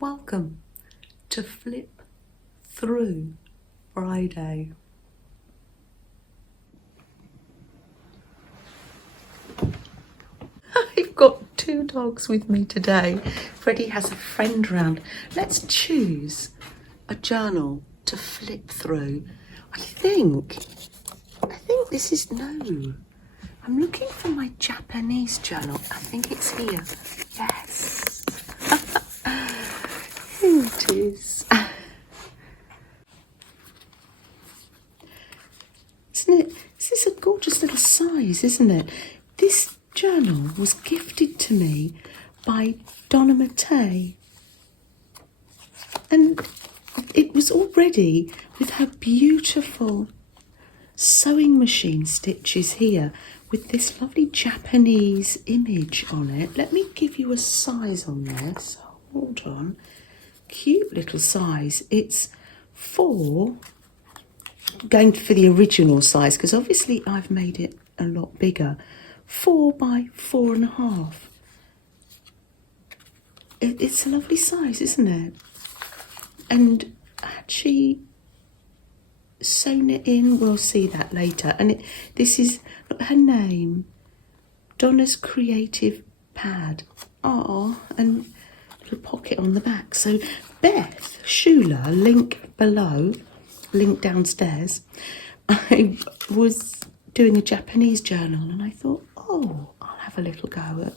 Welcome to Flip Through Friday. I've got two dogs with me today. Freddie has a friend round. Let's choose a journal to flip through. I think this is, no. I'm looking for my Japanese journal. I think it's here. Yes. Here it is. Isn't it? This is a gorgeous little size, isn't it? This journal was gifted to me by Donna Mattei. And it was all ready with her beautiful sewing machine stitches here with this lovely Japanese image on it. Let me give you a size on this. Hold on. Cute little size. It's 4, going for the original size because obviously I've made it a lot bigger. 4 by 4.5. It's a lovely size, isn't it? And actually sewn it in, we'll see that later. And this is her name, Donna's Creative Pad. Oh, and a little pocket on the back. So Beth Schuler, link below, link downstairs. I was doing a Japanese journal and I thought, oh, I'll have a little go at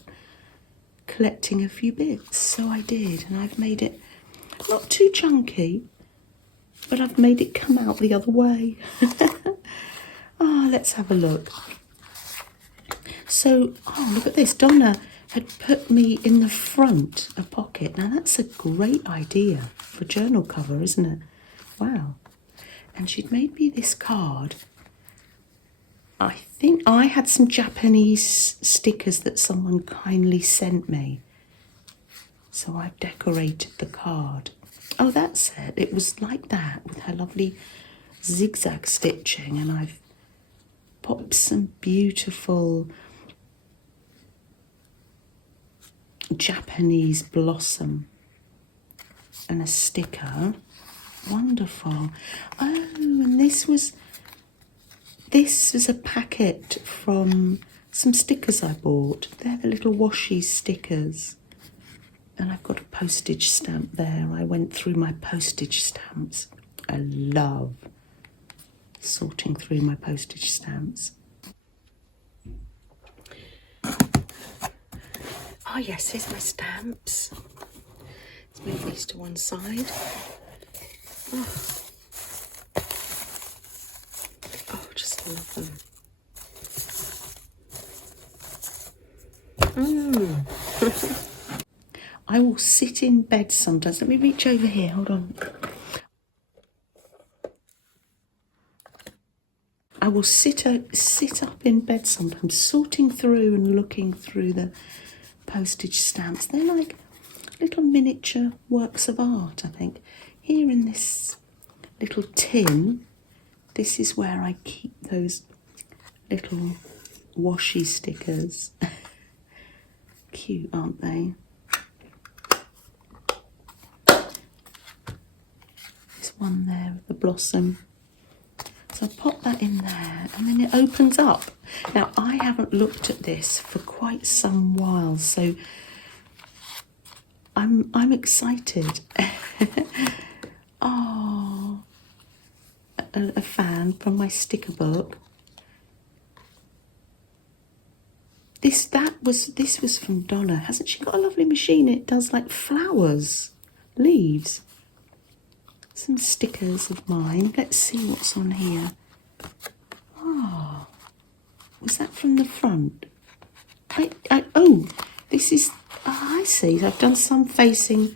collecting a few bits. So I did, and I've made it not too chunky, but I've made it come out the other way. Let's have a look. So, look at this. Donna had put me in the front a pocket. Now that's a great idea for journal cover, isn't it? Wow. And she'd made me this card. I think I had some Japanese stickers that someone kindly sent me. So I've decorated the card. Oh, that's it. It was like that with her lovely zigzag stitching, and I've popped some beautiful Japanese blossom and a sticker. Wonderful. Oh, and this was a packet from some stickers I bought. They're the little washi stickers. And I've got a postage stamp there. I went through my postage stamps. I love sorting through my postage stamps. Oh yes, here's my stamps. Let's move these to one side. Oh, just love them. I will sit in bed sometimes. Let me reach over here. Hold on. I will sit up in bed sometimes, sorting through and looking through the postage stamps. They're like little miniature works of art, I think. Here in this little tin, this is where I keep those little washi stickers. Cute, aren't they? This one there with the blossom. So I pop that in there and then it opens up. Now I haven't looked at this for quite some while, so I'm excited. Oh, a fan from my sticker book. This was from Donna. Hasn't she got a lovely machine? It does like flowers, leaves. Some stickers of mine. Let's see what's on here. Oh, was that from the front? Oh, this is, I see. I've done some facing.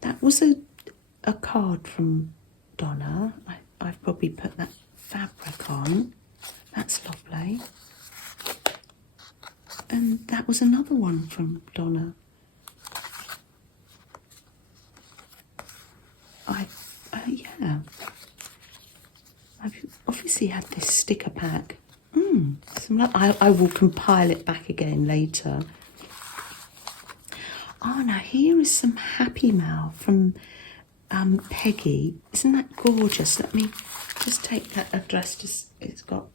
That was a card from Donna. I've probably put that fabric on. That's lovely. And that was another one from Donna. Yeah. I've obviously had this sticker pack. I will compile it back again later. Oh, now here was some Happy Mail from Peggy. Isn't that gorgeous? Let me just take that address. It's got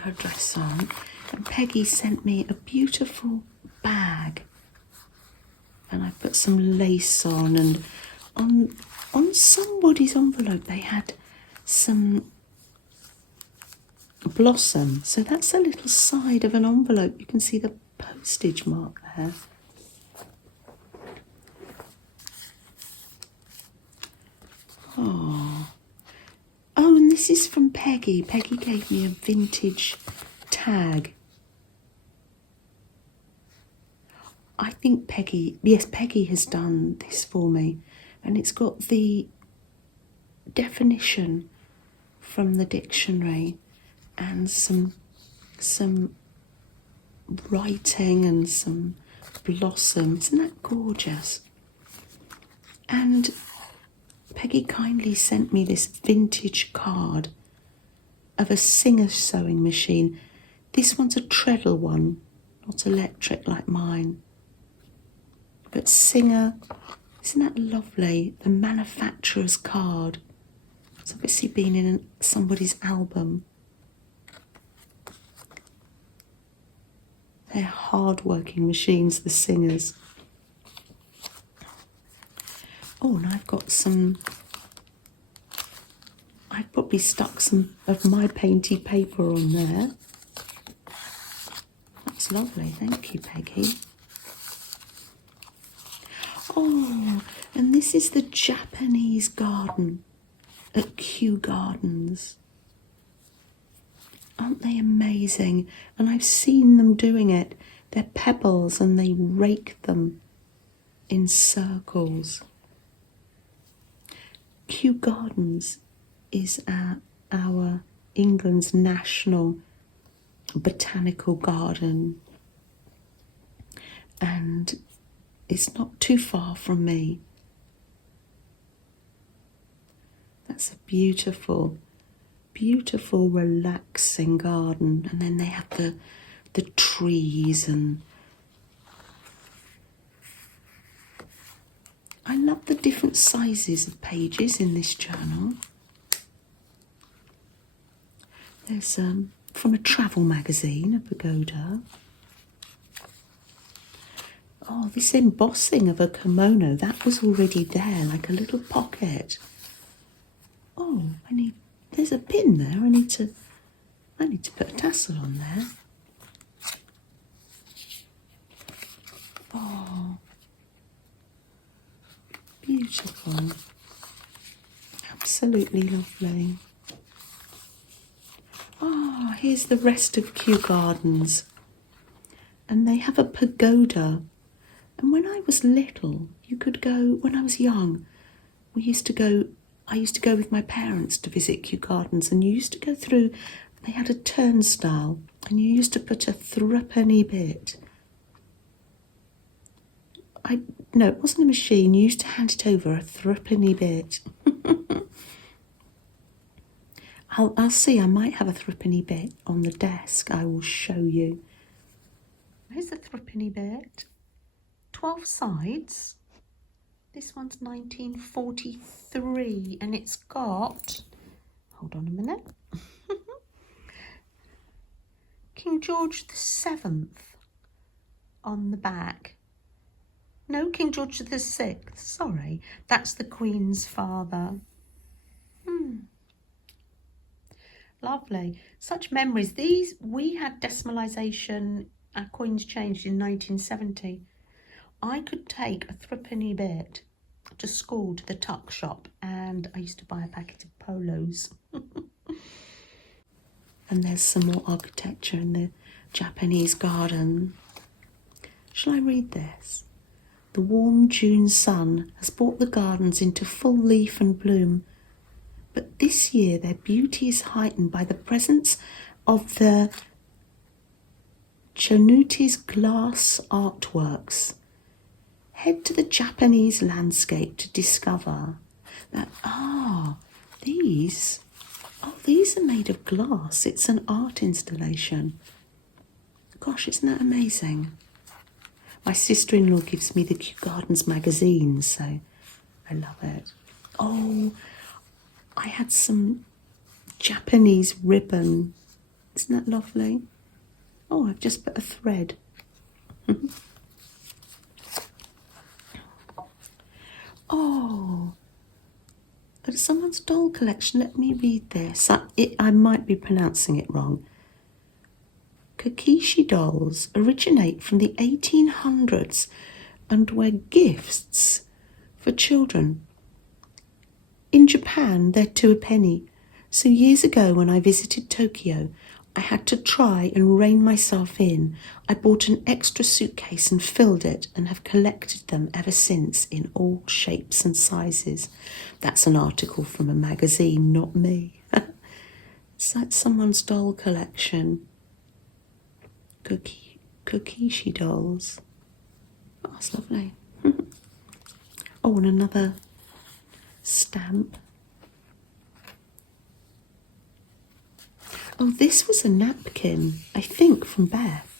her dress on. And Peggy sent me a beautiful bag. And I put some lace on, and on somebody's envelope they had some blossom. So that's a little side of an envelope. You can see the postage mark there. Oh, and this is from Peggy. Peggy gave me a vintage tag. I think Peggy has done this for me, and it's got the definition from the dictionary and some writing and some blossom. Isn't that gorgeous? And Peggy kindly sent me this vintage card of a Singer sewing machine. This one's a treadle one, not electric like mine. But Singer, isn't that lovely? The manufacturer's card. It's obviously been in somebody's album. They're hard-working machines, the Singers. Oh, and I've got I've probably stuck some of my painty paper on there. That's lovely, thank you, Peggy. Oh, and this is the Japanese garden at Kew Gardens. Aren't they amazing? And I've seen them doing it. They're pebbles and they rake them in circles. Kew Gardens is our England's national botanical garden, and it's not too far from me. That's a beautiful, beautiful, relaxing garden. And then they have the trees, and I love the different sizes of pages in this journal. There's from a travel magazine, a pagoda. Oh, this embossing of a kimono, that was already there, like a little pocket. Oh, there's a pin there. I need to put a tassel on there. Oh, beautiful. Absolutely lovely. Ah, here's the rest of Kew Gardens. And they have a pagoda. And when I was little, you could go, when I was young, I used to go with my parents to visit Kew Gardens, and you used to go through, they had a turnstile, and you used to put a threepenny bit. No, it wasn't a machine, you used to hand it over, a threepenny bit. I'll see, I might have a threepenny bit on the desk, I will show you. Here's the threepenny bit. 12 sides. This one's 1943, and it's got, hold on a minute, King George VII on the back. No, King George VI, sorry, that's the Queen's father. Lovely, such memories. These, we had decimalisation, our coins changed in 1970. I could take a threepenny bit to school, to the tuck shop, and I used to buy a packet of polos. And there's some more architecture in the Japanese garden. Shall I read this? The warm June sun has brought the gardens into full leaf and bloom, but this year their beauty is heightened by the presence of the Chonuti's glass artworks. Head to the Japanese landscape to discover that, these are made of glass. It's an art installation. Gosh, isn't that amazing? My sister-in-law gives me the Kew Gardens magazine, so I love it. Oh, I had some Japanese ribbon. Isn't that lovely? Oh, I've just put a thread. Oh, but someone's doll collection. Let me read this. I might be pronouncing it wrong. Kokishi dolls originate from the 1800s and were gifts for children. In Japan, they're 2 a penny. So years ago when I visited Tokyo, I had to try and rein myself in. I bought an extra suitcase and filled it and have collected them ever since in all shapes and sizes. That's an article from a magazine, not me. It's like someone's doll collection. Kokishi dolls. Oh, that's lovely. Oh, and another stamp. Oh, this was a napkin, I think, from Beth.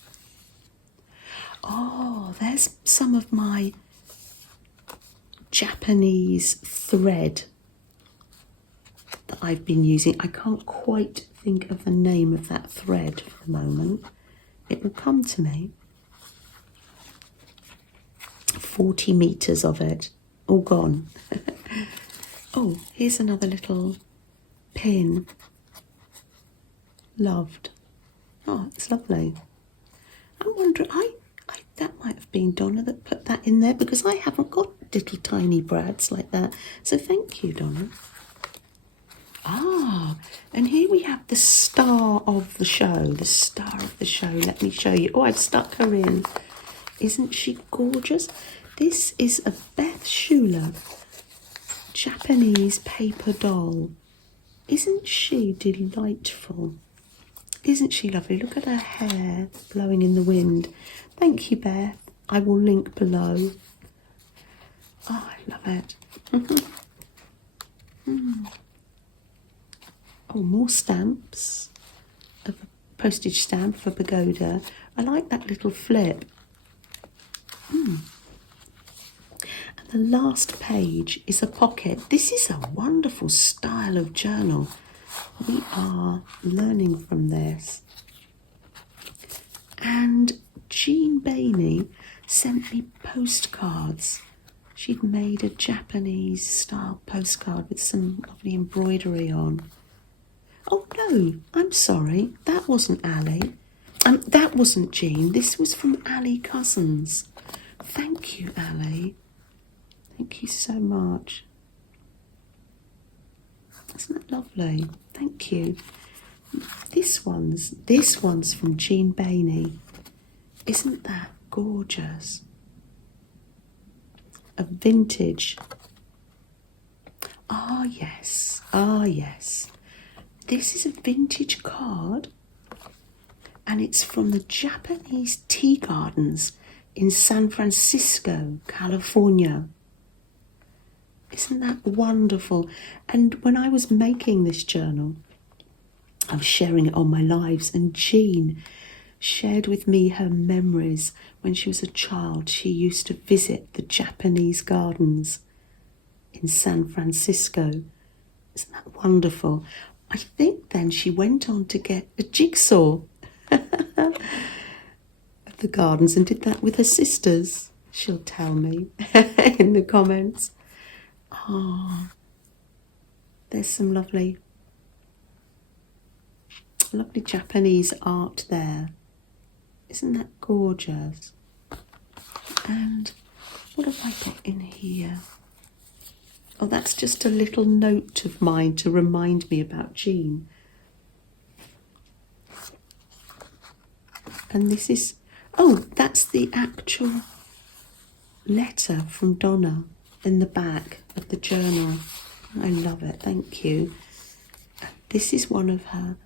Oh, there's some of my Japanese thread that I've been using. I can't quite think of the name of that thread for the moment. It will come to me. 40 metres of it, all gone. Oh, here's another little pin. Loved. Oh, it's lovely. I'm wondering, that might have been Donna that put that in there because I haven't got little tiny brads like that. So thank you, Donna. Ah, and here we have the star of the show. The star of the show. Let me show you. Oh, I've stuck her in. Isn't she gorgeous? This is a Beth Schuler Japanese paper doll. Isn't she delightful? Isn't she lovely? Look at her hair blowing in the wind. Thank you, Beth. I will link below. Oh, I love it. Oh, more stamps. A postage stamp for Pagoda. I like that little flip. And the last page is a pocket. This is a wonderful style of journal. We are learning from this. And Jean Bainey sent me postcards. She'd made a Japanese style postcard with some lovely embroidery on. Oh no, I'm sorry, that wasn't Ali. That wasn't Jean, this was from Ali Cousins. Thank you, Ali. Thank you so much. Isn't that lovely? Thank you. This one's from Jean Bainey. Isn't that gorgeous? A vintage. Ah, yes. Ah, yes. This is a vintage card, and it's from the Japanese tea gardens in San Francisco, California. Isn't that wonderful? And when I was making this journal, I was sharing it on my lives, and Jean shared with me her memories when she was a child. She used to visit the Japanese gardens in San Francisco. Isn't that wonderful? I think then she went on to get a jigsaw at the gardens and did that with her sisters. She'll tell me in the comments. Oh, there's some lovely Japanese art there. Isn't that gorgeous? And what have I got in here? Oh, that's just a little note of mine to remind me about Jean. And this is, oh, that's the actual letter from Donna in the back of the journal. I love it, thank you. This is one of her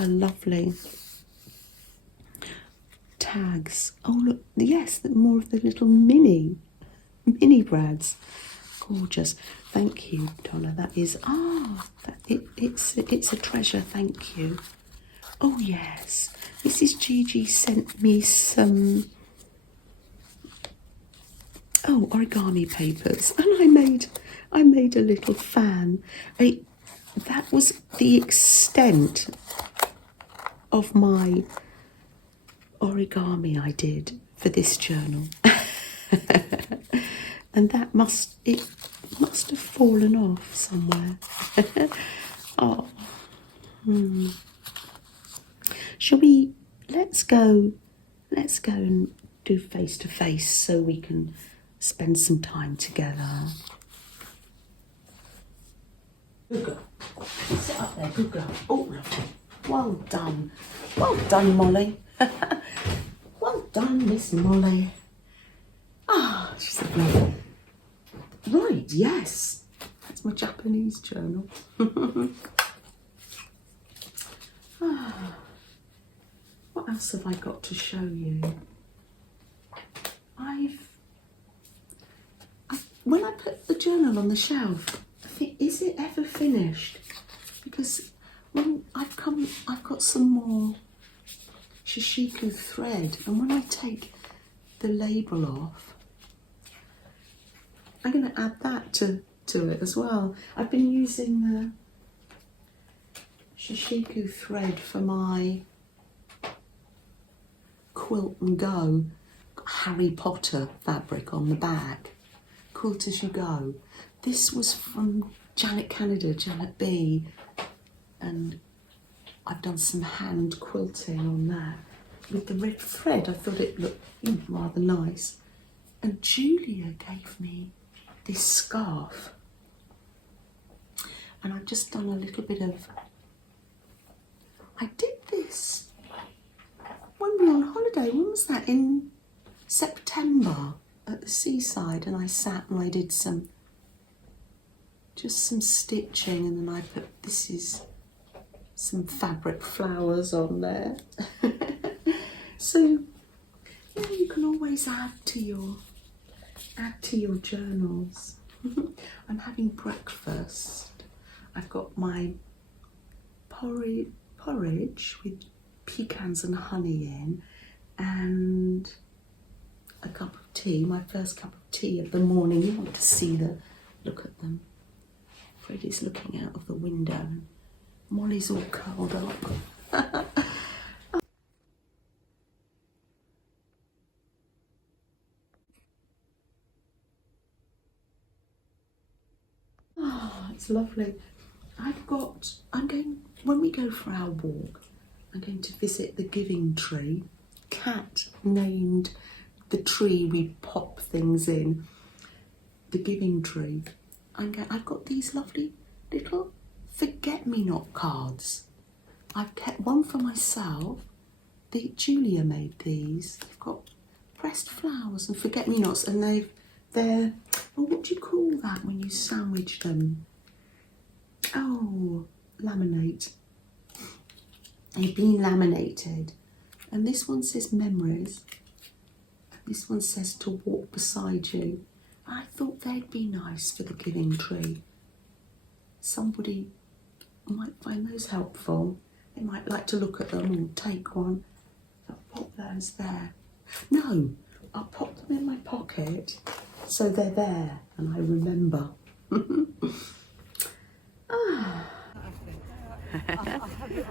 lovely tags. Oh look, yes, more of the little mini brads. Gorgeous. Thank you, Donna. That is it's a treasure. Thank you. Oh yes, Mrs. Gigi sent me some origami papers, and I made a little fan. That was the extent of my origami I did for this journal. And that must have fallen off somewhere. Oh. Shall we, let's go and do face to face so we can spend some time together. Good girl. Sit up there, good girl. Oh, well done. Well done, Molly. Well done, Miss Molly. Ah, she's lovely. Right, yes. That's my Japanese journal. What else have I got to show you? When I put the journal on the shelf, I think, is it ever finished? Because when I've got some more Shishiku thread, and when I take the label off, I'm going to add that to it as well. I've been using the Shishiku thread for my Quilt and Go Harry Potter fabric on the back. Quilt as you go. This was from Janet B, and I've done some hand quilting on that with the red thread. I thought it looked rather nice. And Julia gave me this scarf, and I've just done a little bit of, I did this when we were on holiday. When was that? In September at the seaside, and I sat and I did some stitching, and then I put, this is some fabric flowers on there. So you can always add to your journals. I'm having breakfast. I've got my porridge with pecans and honey in, and a cup of tea, my first cup of tea of the morning. You want to look at them. Freddie's looking out of the window. Molly's all curled up. Oh, it's lovely. When we go for our walk, I'm going to visit the giving tree. Cat named the tree we pop things in, the giving tree. I've got these lovely little forget-me-not cards. I've kept one for myself. Julia made these. They've got pressed flowers and forget-me-nots, and they're what do you call that when you sandwich them? Oh, laminate. They've been laminated. And this one says memories. This one says to walk beside you. I thought they'd be nice for the giving tree. Somebody might find those helpful. They might like to look at them or take one. I'll pop those there. No, I'll pop them in my pocket so they're there and I remember. Ah. That's because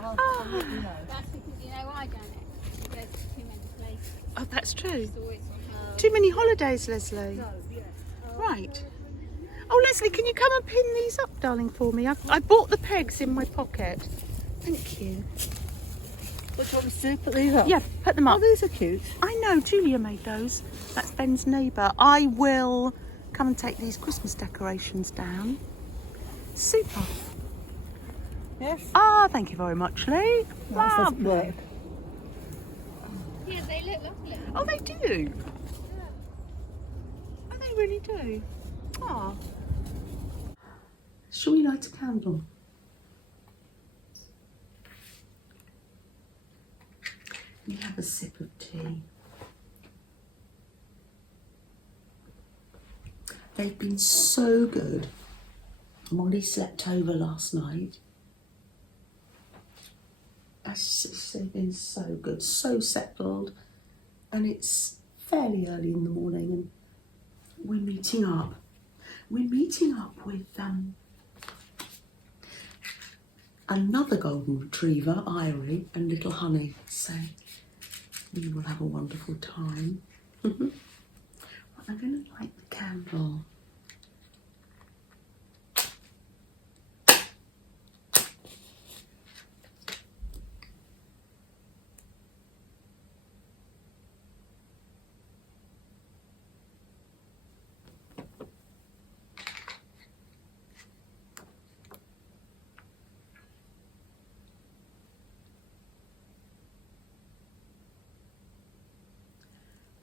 I done it. You go to too many places. Oh, that's true. So it's on her. Too many holidays, Leslie. Right. Oh, Leslie, can you come and pin these up, darling, for me? I bought the pegs in my pocket. Thank you. Which ones do you put these up? Yeah, put them up. Oh, these are cute. I know, Julia made those. That's Ben's neighbour. I will come and take these Christmas decorations down. Super. Yes. Ah, thank you very much, Lee. That doesn't Lovely. work. Yeah, they look lovely. Oh, they do. Oh, they really do. Ah. Shall we light a candle? We have a sip of tea. They've been so good. Molly slept over last night. It's been so good, so settled, and it's fairly early in the morning, and we're meeting up. We're meeting up with another golden retriever, Irie, and little Honey. So we will have a wonderful time. I'm going to light the candle.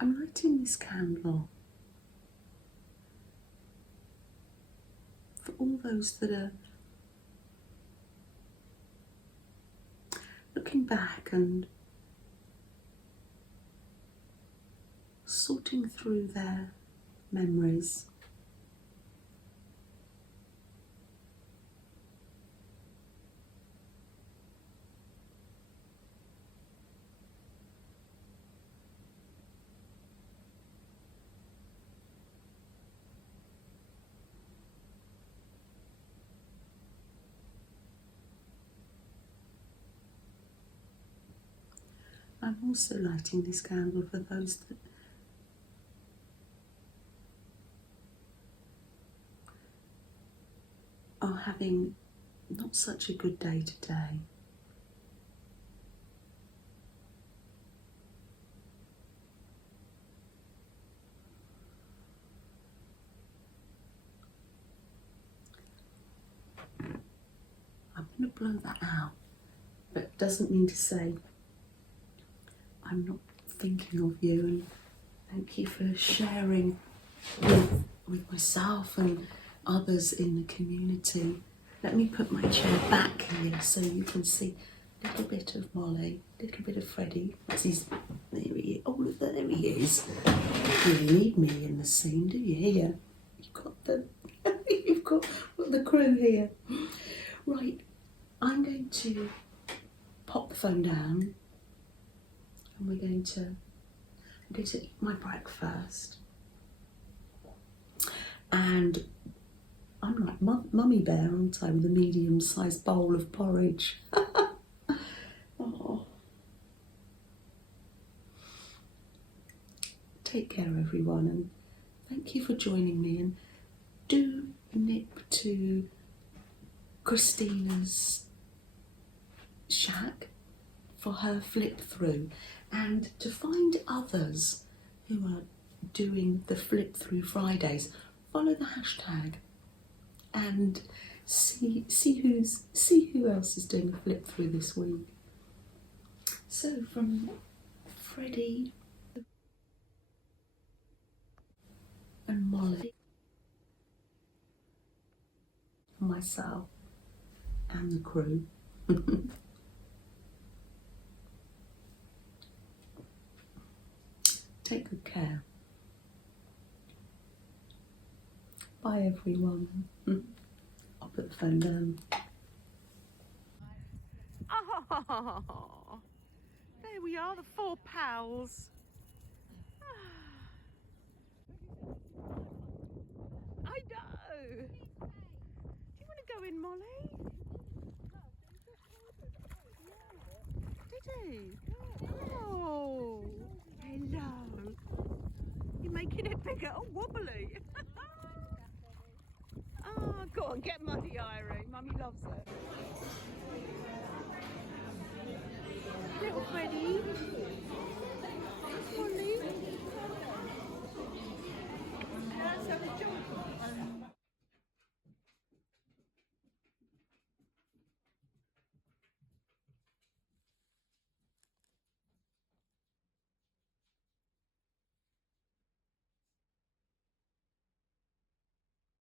I'm lighting this candle for all those that are looking back and sorting through their memories. I'm also lighting this candle for those that are having not such a good day today. I'm going to blow that out, but it doesn't mean to say I'm not thinking of you, and thank you for sharing with myself and others in the community. Let me put my chair back here so you can see a little bit of Molly, a little bit of Freddie. There he is. Oh, look, there he is. You really need me in the scene, do you? Here, you've got you've got the crew here. Right, I'm going to pop the phone down, and I'm going to eat my breakfast. And I'm like Mummy Bear, aren't I, with a medium-sized bowl of porridge. Oh. Take care, everyone, and thank you for joining me. And do nip to Christina's shack for her flip through, and to find others who are doing the flip through Fridays, follow the hashtag and see who else is doing a flip through this week. So from Freddie and Molly, myself and the crew. Take good care. Bye, everyone. I'll put the phone down. Oh, there we are, the four pals. I know. Do you want to go in, Molly? Did he? Oh, hello. You're making it bigger. Oh, wobbly. Oh, go on, get muddy, Irie. Mummy loves it.